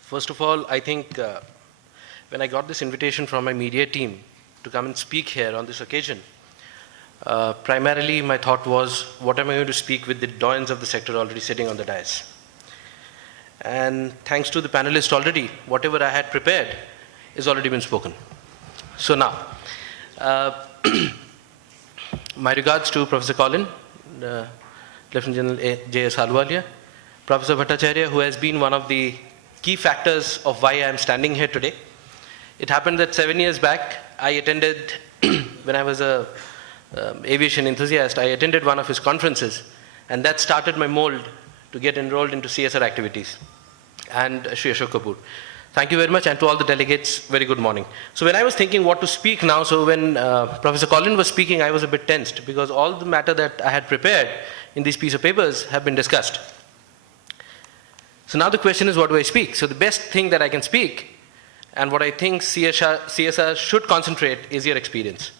First of all, I think when I got this invitation from my media team to come and speak here on this occasion, primarily my thought was, what am I going to speak with the doyens of the sector already sitting on the dais? And thanks to the panelists already, whatever I had prepared has already been spoken. So now, my regards to Professor Colin, Lieutenant General J.S. Alhuwalia, Professor Bhattacharya, who has been one of the key factors of why I am standing here today. It happened that 7 years back, I attended, when I was an aviation enthusiast, I attended one of his conferences, and that started my mold to get enrolled into CSR activities. And Shri Ashok Kapoor. Thank you very much, and to all the delegates, very good morning. So when I was thinking what to speak now, so when Professor Colin was speaking, I was a bit tensed, because all the matter that I had prepared in these piece of papers have been discussed. So now the question is, what do I speak? So the best thing that I can speak, and what I think CSR should concentrate, is your experience.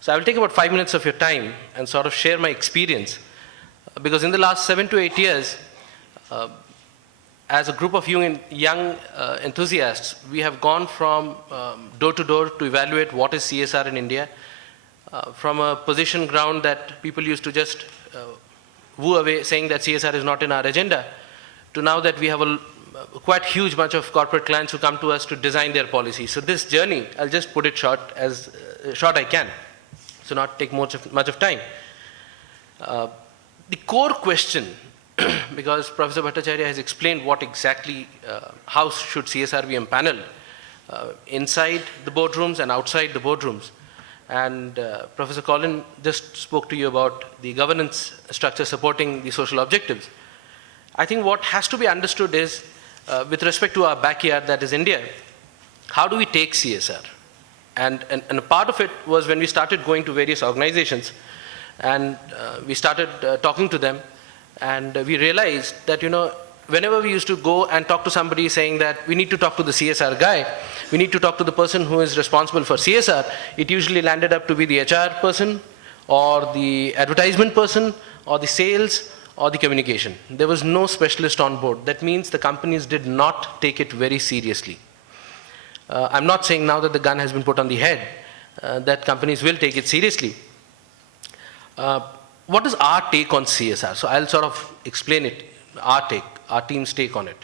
So I will take about 5 minutes of your time and sort of share my experience, because in the last 7 to 8 years, as a group of young enthusiasts, we have gone from door to door to evaluate what is CSR in India, from a position ground that people used to just woo away saying that CSR is not in our agenda, to now that we have a quite huge bunch of corporate clients who come to us to design their policies. So this journey, I'll just put it short, as short I can, so not take much of time. The core question, because Professor Bhattacharya has explained what exactly, how should CSR be empaneled inside the boardrooms and outside the boardrooms. And Professor Colin just spoke to you about the governance structure supporting the social objectives. I think what has to be understood is, with respect to our backyard, that is India, how do we take CSR? And a part of it was when we started going to various organizations, and we started talking to them, and we realized that, whenever we used to go and talk to somebody saying that we need to talk to the CSR guy, we need to talk to the person who is responsible for CSR, it usually landed up to be the HR person, or the advertisement person, or the sales, or the communication. There was no specialist on board. That means the companies did not take it very seriously. I'm not saying now that the gun has been put on the head, that companies will take it seriously. What is our take on CSR? So I'll sort of explain it, our team's take on it.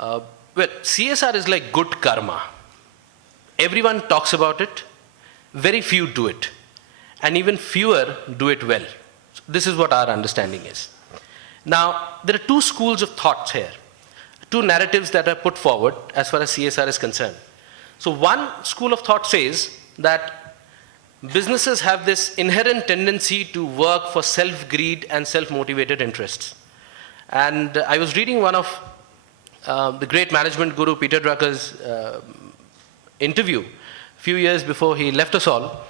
Well, CSR is like good karma. Everyone talks about it, very few do it, and even fewer do it well. So this is what our understanding is. Now, there are two schools of thoughts here, two narratives that are put forward as far as CSR is concerned. So one school of thought says that businesses have this inherent tendency to work for self-greed and self-motivated interests. And I was reading one of the great management guru Peter Drucker's interview a few years before he left us all.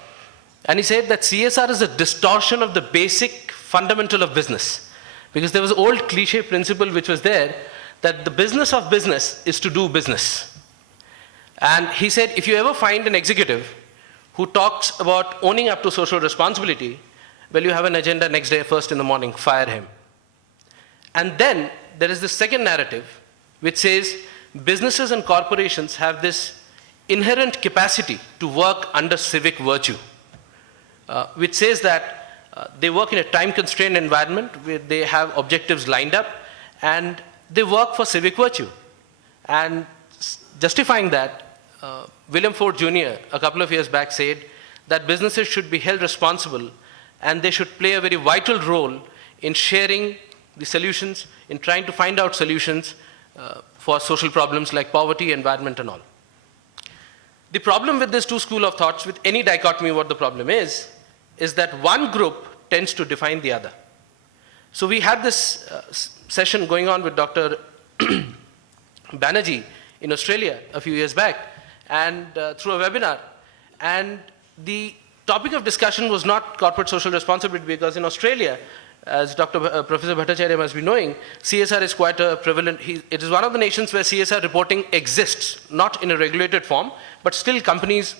And he said that CSR is a distortion of the basic fundamental of business. Because there was an old cliche principle which was there, that the business of business is to do business. And he said, if you ever find an executive who talks about owning up to social responsibility, well, you have an agenda next day, first in the morning, fire him. And then there is the second narrative, which says businesses and corporations have this inherent capacity to work under civic virtue, which says that they work in a time-constrained environment where they have objectives lined up, and they work for civic virtue. And justifying that, William Ford Jr. a couple of years back said that businesses should be held responsible, and they should play a very vital role in sharing the solutions, in trying to find out solutions for social problems like poverty, environment, and all. The problem with this two school of thoughts, with any dichotomy what the problem is that one group tends to define the other. So we had this session going on with Dr. Banerjee in Australia a few years back, and through a webinar, and the topic of discussion was not corporate social responsibility, because in Australia, as Professor Bhattacharya must be knowing, CSR is quite a prevalent, it is one of the nations where CSR reporting exists, not in a regulated form, but still companies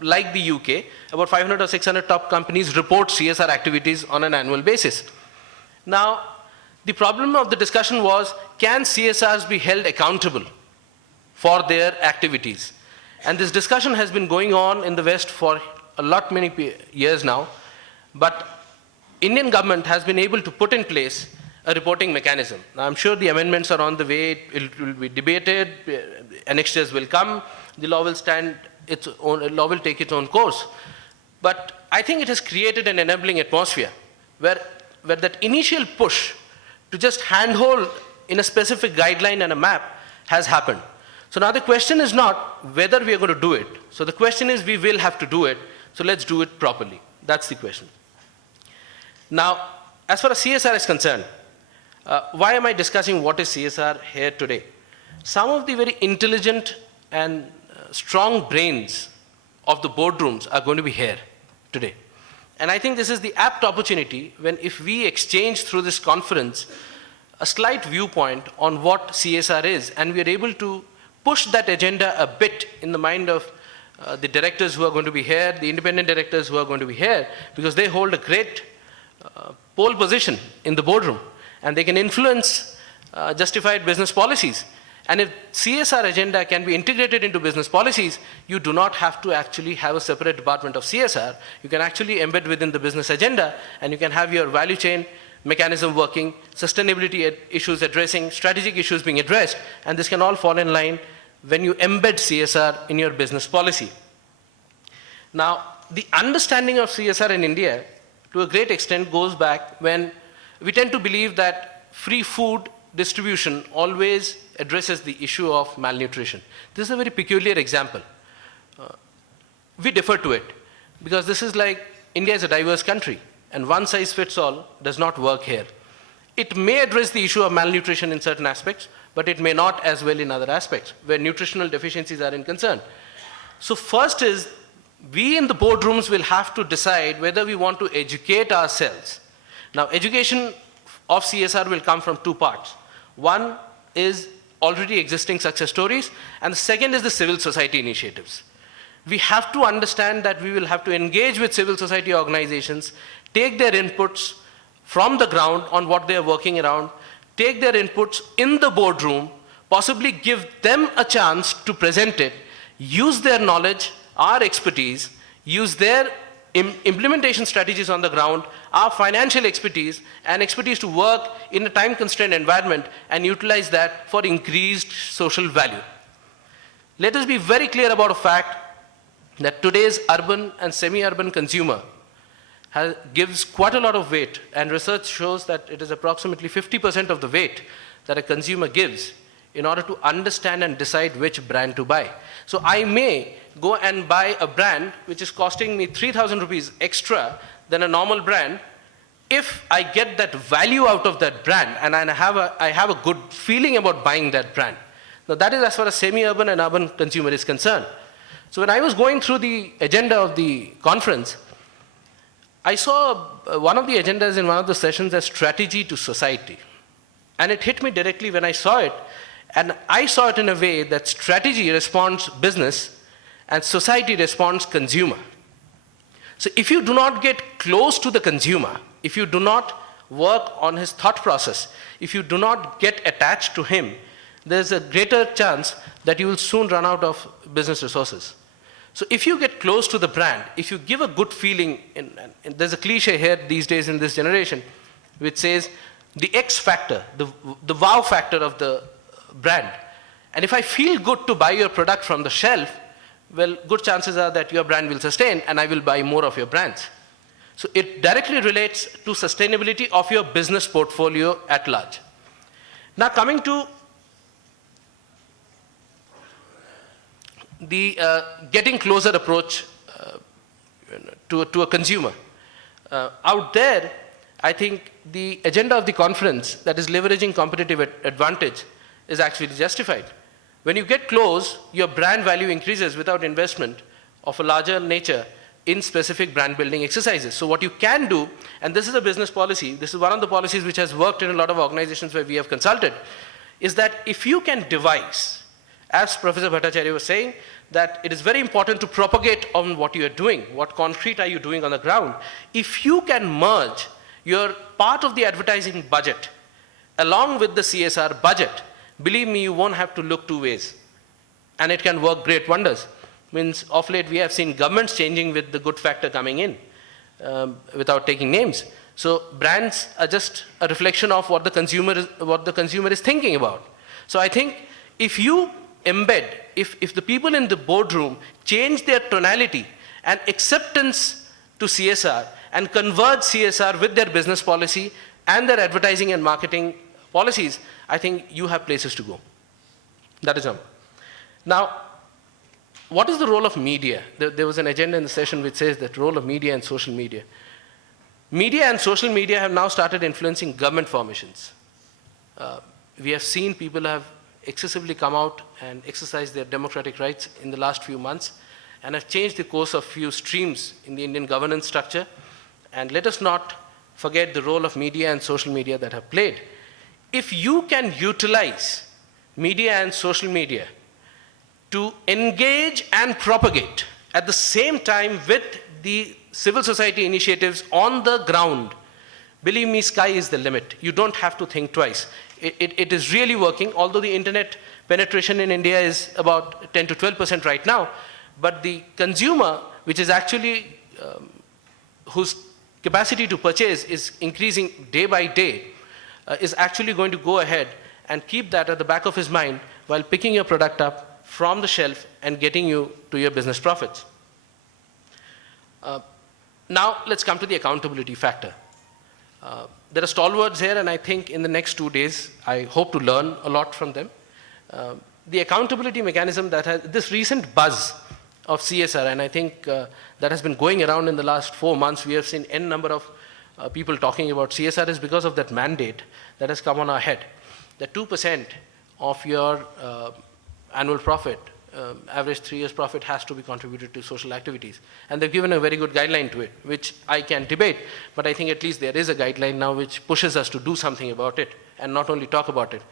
like the UK, about 500 or 600 top companies report CSR activities on an annual basis. Now, The problem of the discussion was, can CSRs be held accountable for their activities? And this discussion has been going on in the West for many years now, but Indian government has been able to put in place a reporting mechanism. Now, I'm sure the amendments are on the way, it will be debated, annexures will come, the law will take its own course. But I think it has created an enabling atmosphere where that initial push to just handhold in a specific guideline and a map has happened. So now the question is not whether we are going to do it. So the question is, we will have to do it, so let's do it properly. That's the question. Now, as far as CSR is concerned, why am I discussing what is CSR here today? Some of the very intelligent and strong brains of the boardrooms are going to be here today. And I think this is the apt opportunity when, if we exchange through this conference a slight viewpoint on what CSR is, and we are able to push that agenda a bit in the mind of the directors who are going to be here, the independent directors who are going to be here, because they hold a great pole position in the boardroom, and they can influence justified business policies. And if CSR agenda can be integrated into business policies, you do not have to actually have a separate department of CSR. You can actually embed within the business agenda, and you can have your value chain mechanism working, sustainability issues addressing, strategic issues being addressed, and this can all fall in line when you embed CSR in your business policy. Now, the understanding of CSR in India, to a great extent, goes back when we tend to believe that free food distribution always addresses the issue of malnutrition. This is a very peculiar example. We defer to it because this is like, India is a diverse country, and one size fits all does not work here. It may address the issue of malnutrition in certain aspects, but it may not as well in other aspects where nutritional deficiencies are in concern. So first is, we in the boardrooms will have to decide whether we want to educate ourselves. Now, education of CSR will come from two parts. One is already existing success stories, and the second is the civil society initiatives. We have to understand that we will have to engage with civil society organizations, take their inputs from the ground on what they are working around, take their inputs in the boardroom, possibly give them a chance to present it, use their knowledge, our expertise, use their implementation strategies on the ground, our financial expertise, and expertise to work in a time-constrained environment and utilize that for increased social value. Let us be very clear about a fact that today's urban and semi-urban consumer gives quite a lot of weight, and research shows that it is approximately 50% of the weight that a consumer gives in order to understand and decide which brand to buy. So I may go and buy a brand which is costing me 3,000 rupees extra than a normal brand if I get that value out of that brand and I have a good feeling about buying that brand. Now that is as far as semi-urban and urban consumer is concerned. So when I was going through the agenda of the conference, I saw one of the agendas in one of the sessions as strategy to society. And it hit me directly when I saw it. And I saw it in a way that strategy responds business and society responds consumer. So if you do not get close to the consumer, if you do not work on his thought process, if you do not get attached to him, there's a greater chance that you will soon run out of business resources. So if you get close to the brand, if you give a good feeling, and there's a cliche here these days in this generation, which says the X factor, the wow factor of the brand. And if I feel good to buy your product from the shelf, well, good chances are that your brand will sustain and I will buy more of your brands. So it directly relates to sustainability of your business portfolio at large. Now coming to the getting closer approach to a consumer. Out there, I think the agenda of the conference, that is leveraging competitive advantage, is actually justified. When you get close, your brand value increases without investment of a larger nature in specific brand building exercises. So what you can do, and this is a business policy, this is one of the policies which has worked in a lot of organizations where we have consulted, is that if you can devise, as Professor Bhattacharya was saying, that it is very important to propagate on what you are doing, what concrete are you doing on the ground. If you can merge your part of the advertising budget along with the CSR budget, believe me, you won't have to look two ways. And it can work great wonders. Means of late we have seen governments changing with the good factor coming in, without taking names. So brands are just a reflection of what the consumer is thinking about. So I think if you embed, if the people in the boardroom change their tonality and acceptance to CSR and converge CSR with their business policy and their advertising and marketing policies, I think you have places to go. That is number. Now, what is the role of media? There was an agenda in the session which says that role of media and social media. Media and social media have now started influencing government formations. We have seen people have excessively come out and exercised their democratic rights in the last few months and have changed the course of few streams in the Indian governance structure. And let us not forget the role of media and social media that have played. If you can utilize media and social media to engage and propagate at the same time with the civil society initiatives on the ground, believe me, sky is the limit. You don't have to think twice. It is really working, although the internet penetration in India is about 10 to 12% right now, but the consumer, which is actually, whose capacity to purchase is increasing day by day, is actually going to go ahead and keep that at the back of his mind while picking your product up from the shelf and getting you to your business profits. Now let's come to the accountability factor. There are stalwarts here, and I think in the next 2 days, I hope to learn a lot from them. The accountability mechanism that has this recent buzz of CSR, and I think that has been going around in the last 4 months. We have seen n number of people talking about CSR is because of that mandate that has come on our head. That 2% of your annual profit, average 3 years profit, has to be contributed to social activities. And they've given a very good guideline to it, which I can debate, but I think at least there is a guideline now which pushes us to do something about it and not only talk about it.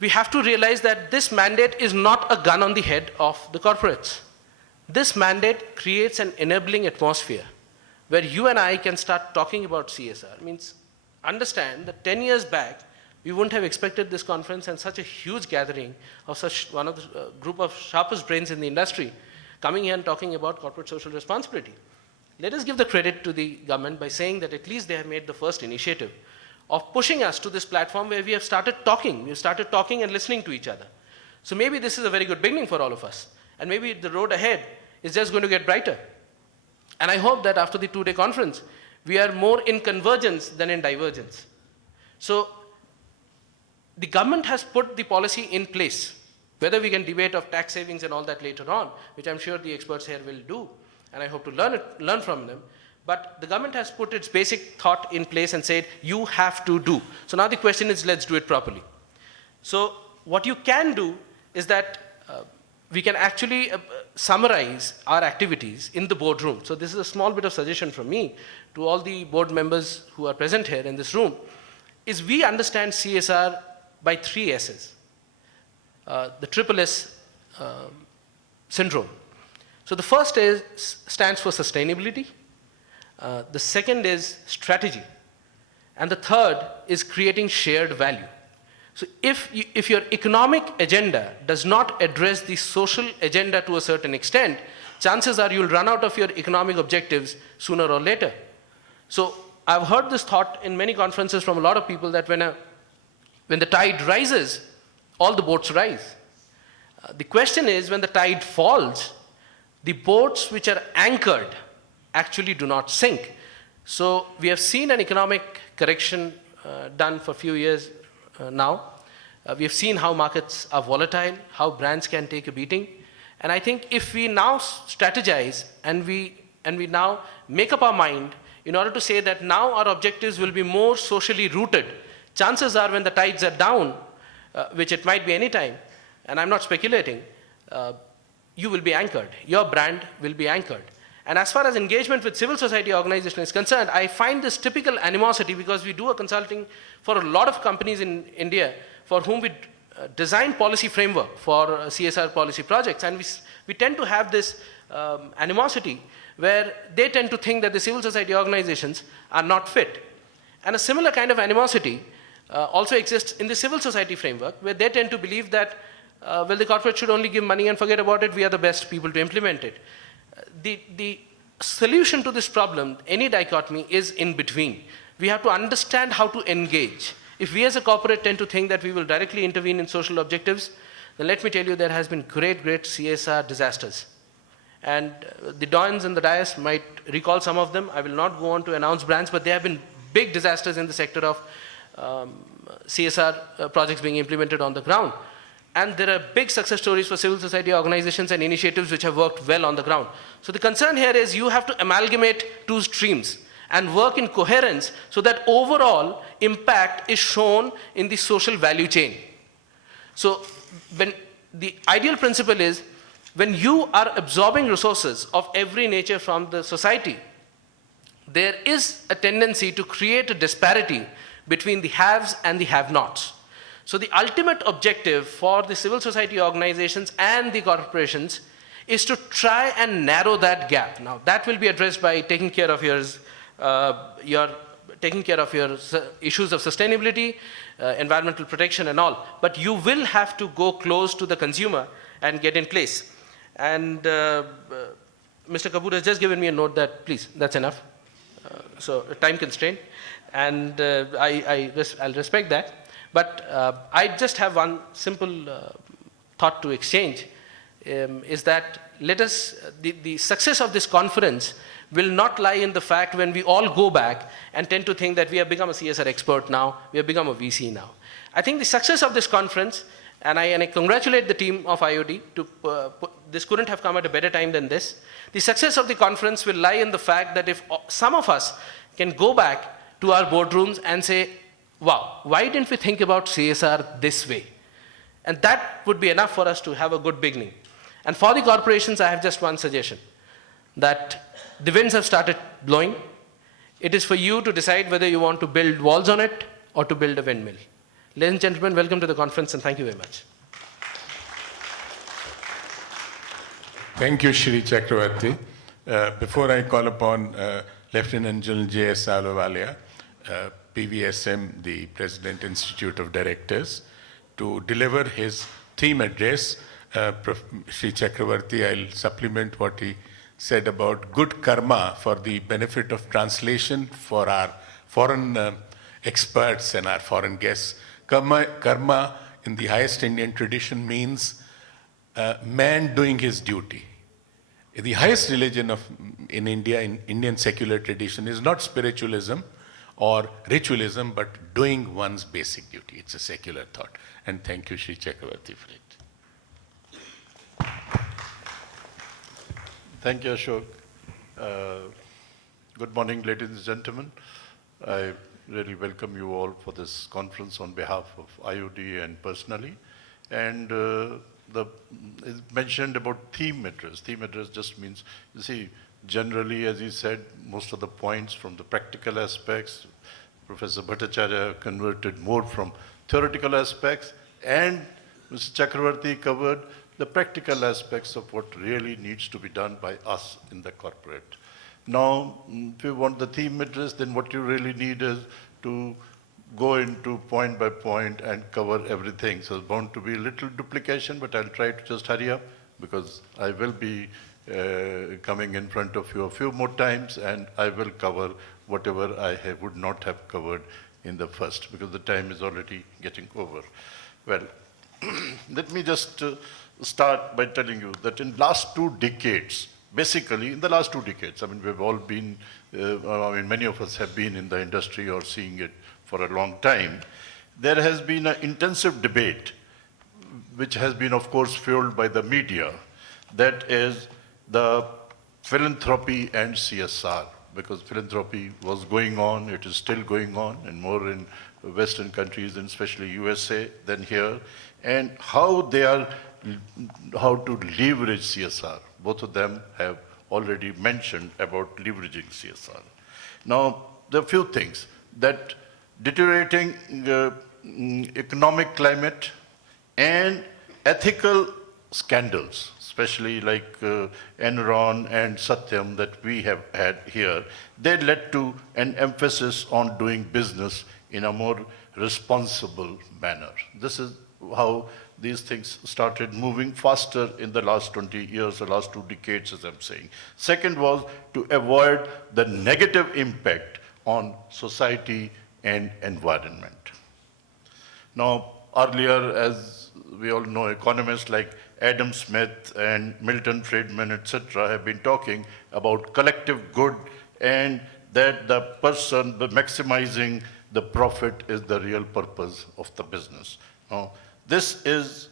We have to realize that this mandate is not a gun on the head of the corporates. This mandate creates an enabling atmosphere where you and I can start talking about CSR. It means understand that 10 years back, we wouldn't have expected this conference and such a huge gathering of such one of the group of sharpest brains in the industry coming here and talking about corporate social responsibility. Let us give the credit to the government by saying that at least they have made the first initiative of pushing us to this platform where we have started talking. We've started talking and listening to each other. So maybe this is a very good beginning for all of us. And maybe the road ahead is just going to get brighter. And I hope that after the 2-day conference, we are more in convergence than in divergence. So the government has put the policy in place. Whether we can debate of tax savings and all that later on, which I'm sure the experts here will do, and I hope to learn from them. But the government has put its basic thought in place and said, you have to do. So now the question is, let's do it properly. So what you can do is that we can actually summarize our activities in the boardroom. So this is a small bit of suggestion from me to all the board members who are present here in this room, is we understand CSR by 3 S's. The triple S syndrome. So the first stands for sustainability. The second is strategy. And the third is creating shared value. So if your economic agenda does not address the social agenda to a certain extent, chances are you'll run out of your economic objectives sooner or later. So I've heard this thought in many conferences from a lot of people that when the tide rises, all the boats rise. The question is, when the tide falls, the boats which are anchored actually do not sink. So we have seen an economic correction done for a few years now. We have seen how markets are volatile, how brands can take a beating. And I think if we now strategize and we now make up our mind in order to say that now our objectives will be more socially rooted, chances are when the tides are down, which it might be any time, and I'm not speculating, you will be anchored. Your brand will be anchored. And as far as engagement with civil society organization is concerned, I find this typical animosity because we do a consulting for a lot of companies in India for whom we design policy framework for CSR policy projects. And we tend to have this animosity where they tend to think that the civil society organizations are not fit. And a similar kind of animosity also exists in the civil society framework, where they tend to believe that, well, the corporate should only give money and forget about it, we are the best people to implement it. The solution to this problem, any dichotomy, is in between. We have to understand how to engage. If we as a corporate tend to think that we will directly intervene in social objectives, then let me tell you, there has been great CSR disasters. And the dons and the dais might recall some of them. I will not go on to announce brands, but there have been big disasters in the sector of CSR projects being implemented on the ground. And there are big success stories for civil society organizations and initiatives which have worked well on the ground. So the concern here is you have to amalgamate two streams and work in coherence so that overall impact is shown in the social value chain. So when the ideal principle is, when you are absorbing resources of every nature from the society, there is a tendency to create a disparity between the haves and the have-nots. So the ultimate objective for the civil society organizations and the corporations is to try and narrow that gap. Now, that will be addressed by taking care of your issues of sustainability, environmental protection and all. But you will have to go close to the consumer and get in place. And Mr. Kapoor has just given me a note that, please, that's enough. So time constraint. And I'll respect that. But I just have one simple thought to exchange, is that the success of this conference will not lie in the fact when we all go back and tend to think that we have become a CSR expert now, we have become a VC now. I think the success of this conference, and I congratulate the team of IOD, this couldn't have come at a better time than this. The success of the conference will lie in the fact that if some of us can go back to our boardrooms and say, wow, why didn't we think about CSR this way? And that would be enough for us to have a good beginning. And for the corporations, I have just one suggestion, that the winds have started blowing. It is for you to decide whether you want to build walls on it or to build a windmill. Ladies and gentlemen, welcome to the conference and thank you very much. Thank you, Shri Chakraborty. Before I call upon Lieutenant General J.S. Alhuwalia, PVSM, the President Institute of Directors, to deliver his theme address. Shri Chakraborty, I'll supplement what he said about good karma for the benefit of translation for our foreign experts and our foreign guests. Karma in the highest Indian tradition means man doing his duty. The highest religion in India, in Indian secular tradition, is not spiritualism or ritualism, but doing one's basic duty. It's a secular thought. And thank you, Shri Chakraborty, for it. Thank you, Ashok. Good morning, ladies and gentlemen. I really welcome you all for this conference on behalf of IOD and personally. And it's mentioned about theme address. Theme address just means, you see, generally, as he said, most of the points from the practical aspects, Professor Bhattacharya converted more from theoretical aspects, and Mr. Chakraborty covered the practical aspects of what really needs to be done by us in the corporate. Now, if you want the theme address, then what you really need is to go into point by point and cover everything. So it's bound to be a little duplication, but I'll try to just hurry up because I will be coming in front of you a few more times and I will cover whatever I would not have covered in the first because the time is already getting over. Well, let me just start by telling you that in last 2 decades, basically in the last 2 decades, I mean, we've all been, many of us have been in the industry or seeing it for a long time. There has been an intensive debate, which has been, of course, fueled by the media, that is the philanthropy and CSR, because philanthropy was going on, it is still going on, and more in Western countries, and especially USA than here, and how to leverage CSR. Both of them have already mentioned about leveraging CSR. Now, there are a few things that deteriorating economic climate and ethical scandals, especially like Enron and Satyam that we have had here, they led to an emphasis on doing business in a more responsible manner. This is how these things started moving faster in the last 20 years, the last 2 decades, as I'm saying. Second was to avoid the negative impact on society and environment. Now, earlier, as we all know, economists like Adam Smith and Milton Friedman, etc., have been talking about collective good and that the person, the maximizing the profit is the real purpose of the business. Now, this is,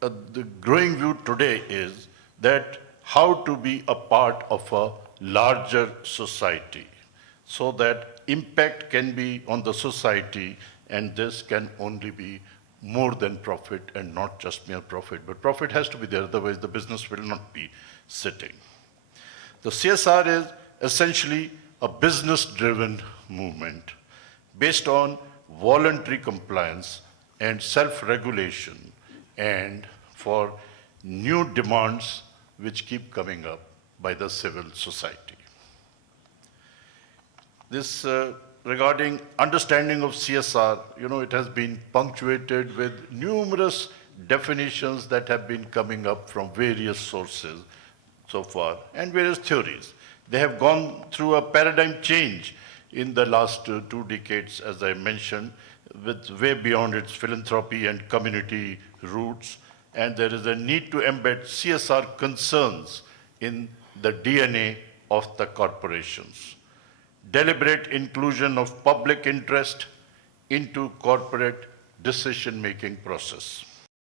the growing view today is that how to be a part of a larger society so that impact can be on the society, and this can only be more than profit and not just mere profit. But profit has to be there, otherwise the business will not be sitting. The CSR is essentially a business-driven movement based on voluntary compliance and self-regulation and for new demands which keep coming up by the civil society. This regarding understanding of CSR, it has been punctuated with numerous definitions that have been coming up from various sources so far and various theories. They have gone through a paradigm change in the last 2 decades, as I mentioned, with way beyond its philanthropy and community roots. And there is a need to embed CSR concerns in the DNA of the corporations. Deliberate inclusion of public interest into corporate decision-making process.